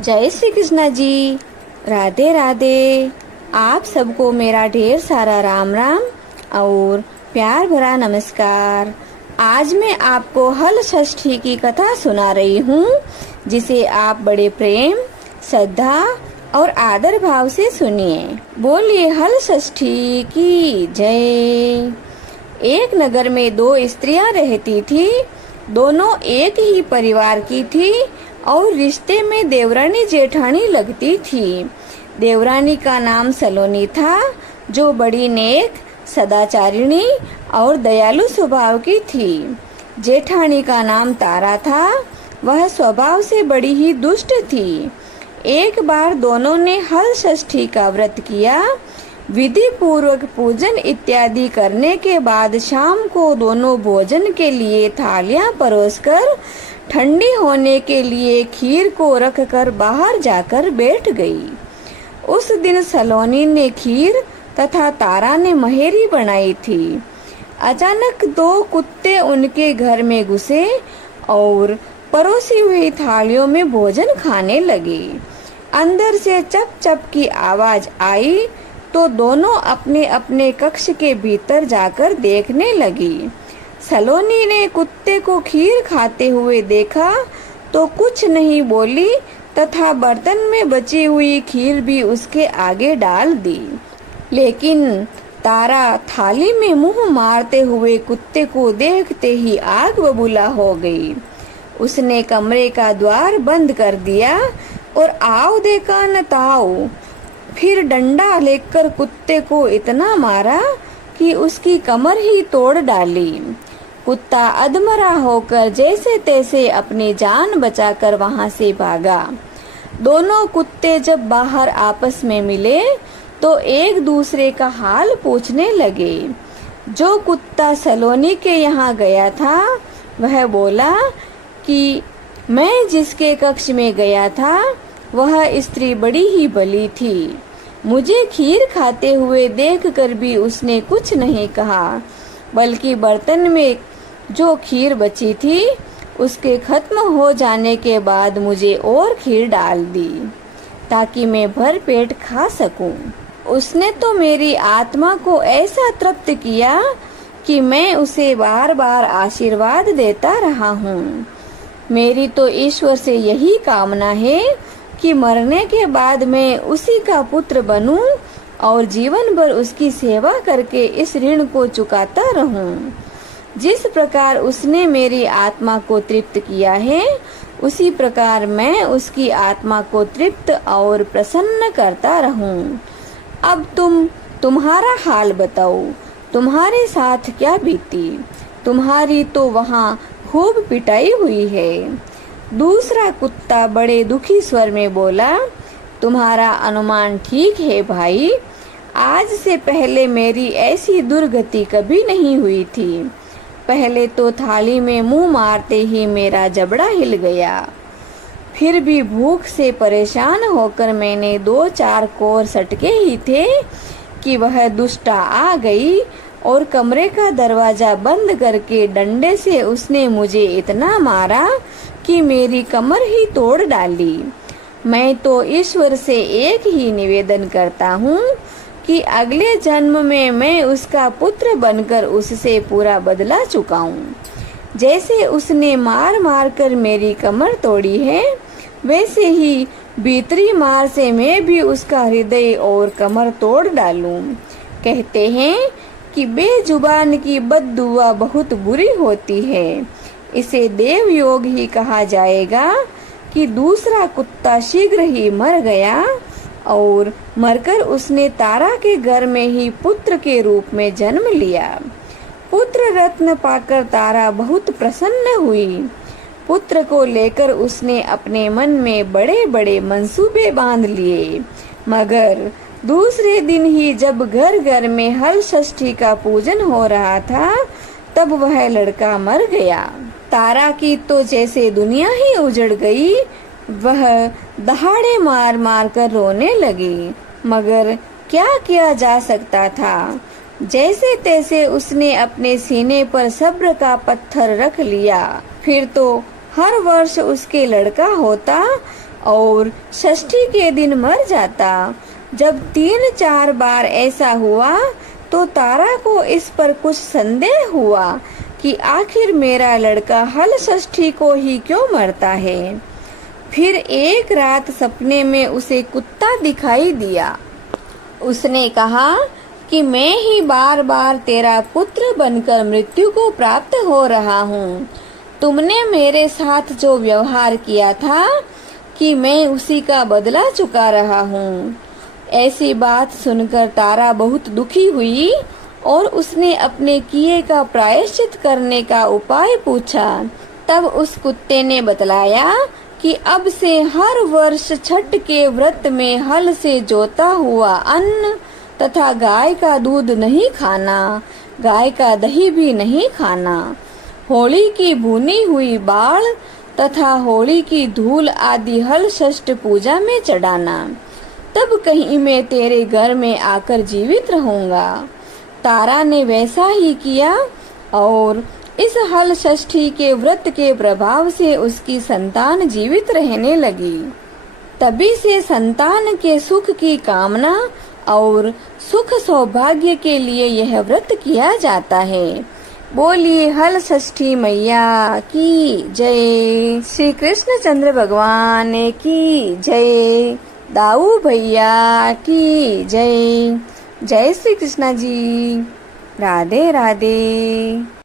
जय श्री कृष्णा जी। राधे राधे। आप सबको मेरा ढेर सारा राम राम और प्यार भरा नमस्कार। आज मैं आपको हल षष्ठी की कथा सुना रही हूँ, जिसे आप बड़े प्रेम, श्रद्धा और आदर भाव से सुनिए। बोलिए हल षष्ठी की जय। एक नगर में दो स्त्रियां रहती थी। दोनों एक ही परिवार की थी और रिश्ते में देवरानी जेठानी लगती थी। देवरानी का नाम सलोनी था, जो बड़ी नेक, सदाचारिणी और दयालु स्वभाव की थी। जेठानी का नाम तारा था। वह स्वभाव से बड़ी ही दुष्ट थी। एक बार दोनों ने हल षष्ठी का व्रत किया। विधि पूर्वक पूजन इत्यादि करने के बाद शाम को दोनों भोजन के लिए थालियां परोसकर ठंडी होने के लिए खीर को रखकर बाहर जाकर बैठ गई। उस दिन सलोनी ने खीर तथा तारा ने महेरी बनाई थी। अचानक दो कुत्ते उनके घर में घुसे और परोसी हुई थालियों में भोजन खाने लगे। अंदर से चप चप की आवाज आई तो दोनों अपने अपने कक्ष के भीतर जाकर देखने लगी। सलोनी ने कुत्ते को खीर खाते हुए देखा तो कुछ नहीं बोली तथा बर्तन में बची हुई खीर भी उसके आगे डाल दी। लेकिन तारा थाली में मुंह मारते हुए कुत्ते को देखते ही आग बबूला हो गई। उसने कमरे का द्वार बंद कर दिया और आओ देखा न ताओ, फिर डंडा लेकर कुत्ते को इतना मारा कि उसकी कमर ही तोड़ डाली। कुत्ता अधमरा होकर जैसे तैसे अपनी जान बचाकर वहां से भागा। दोनों कुत्ते जब बाहर आपस में मिले तो एक दूसरे का हाल पूछने लगे। जो कुत्ता सलोनी के यहाँ गया था वह बोला कि मैं जिसके कक्ष में गया था वह स्त्री बड़ी ही भली थी। मुझे खीर खाते हुए देखकर भी उसने कुछ नहीं कहा, बल्कि बर्तन में जो खीर बची थी उसके खत्म हो जाने के बाद मुझे और खीर डाल दी ताकि मैं भर पेट खा सकूं। उसने तो मेरी आत्मा को ऐसा तृप्त किया कि मैं उसे बार बार आशीर्वाद देता रहा हूँ। मेरी तो ईश्वर से यही कामना है कि मरने के बाद मैं उसी का पुत्र बनूं और जीवन भर उसकी सेवा करके इस ऋण को चुकाता रहूं। जिस प्रकार उसने मेरी आत्मा को तृप्त किया है, उसी प्रकार मैं उसकी आत्मा को तृप्त और प्रसन्न करता रहूं। अब तुम्हारा हाल बताओ, तुम्हारे साथ क्या बीती? तुम्हारी तो वहाँ खूब पिटाई हुई है। दूसरा कुत्ता बड़े दुखी स्वर में बोला, तुम्हारा अनुमान ठीक है भाई। आज से पहले मेरी ऐसी दुर्गति कभी नहीं हुई थी। पहले तो थाली में मुंह मारते ही मेरा जबड़ा हिल गया। फिर भी भूख से परेशान होकर मैंने 2-4 कोर सटके ही थे कि वह दुष्टा आ गई और कमरे का दरवाजा बंद करके डंडे से उसने मुझे इतना मारा कि मेरी कमर ही तोड़ डाली। मैं तो ईश्वर से एक ही निवेदन करता हूँ कि अगले जन्म में मैं उसका पुत्र बनकर उससे पूरा बदला चुकाऊं। जैसे उसने मार मार कर मेरी कमर तोड़ी है, वैसे ही भीतरी मार से मैं भी उसका हृदय और कमर तोड़ डालूं। कहते हैं कि बेजुबान की बद्दुआ बहुत बुरी होती है। इसे देव योग ही कहा जाएगा कि दूसरा कुत्ता शीघ्र ही मर गया और मरकर उसने तारा के घर में ही पुत्र के रूप में जन्म लिया। पुत्र रत्न पाकर तारा बहुत प्रसन्न हुई। पुत्र को लेकर उसने अपने मन में बड़े बड़े मंसूबे बांध लिए, मगर दूसरे दिन ही जब घर घर में हल षष्ठी का पूजन हो रहा था, तब वह लड़का मर गया। तारा की तो जैसे दुनिया ही उजड़ गई। वह दहाड़े मार मार कर रोने लगी, मगर क्या किया जा सकता था। जैसे तैसे उसने अपने सीने पर सब्र का पत्थर रख लिया। फिर तो हर वर्ष उसके लड़का होता और षष्ठी के दिन मर जाता। जब 3-4 बार ऐसा हुआ तो तारा को इस पर कुछ संदेह हुआ कि आखिर मेरा लड़का हल षष्ठी को ही क्यों मरता है। फिर एक रात सपने में उसे कुत्ता दिखाई दिया। उसने कहा कि मैं ही बार बार तेरा पुत्र बनकर मृत्यु को प्राप्त हो रहा हूँ। तुमने मेरे साथ जो व्यवहार किया था कि मैं उसी का बदला चुका रहा हूँ। ऐसी बात सुनकर तारा बहुत दुखी हुई और उसने अपने किए का प्रायश्चित करने का उपाय पूछा। तब उस कुत्ते ने बतलाया कि अब से हर वर्ष छठ के व्रत में हल से जोता हुआ अन्न तथा गाय का दूध नहीं खाना, गाय का दही भी नहीं खाना, होली की भुनी हुई बाल तथा होली की धूल आदि हल षष्ठ पूजा में चढ़ाना। तब कहीं मैं तेरे घर में आकर जीवित रहूंगा। तारा ने वैसा ही किया और इस हल षष्ठी के व्रत के प्रभाव से उसकी संतान जीवित रहने लगी। तभी से संतान के सुख की कामना और सुख सौभाग्य के लिए यह व्रत किया जाता है। बोलिए हल षष्ठी मैया की जय। श्री कृष्ण चंद्र भगवान की जय। दाऊ भैया की जय। जय श्री कृष्णा जी। राधे राधे।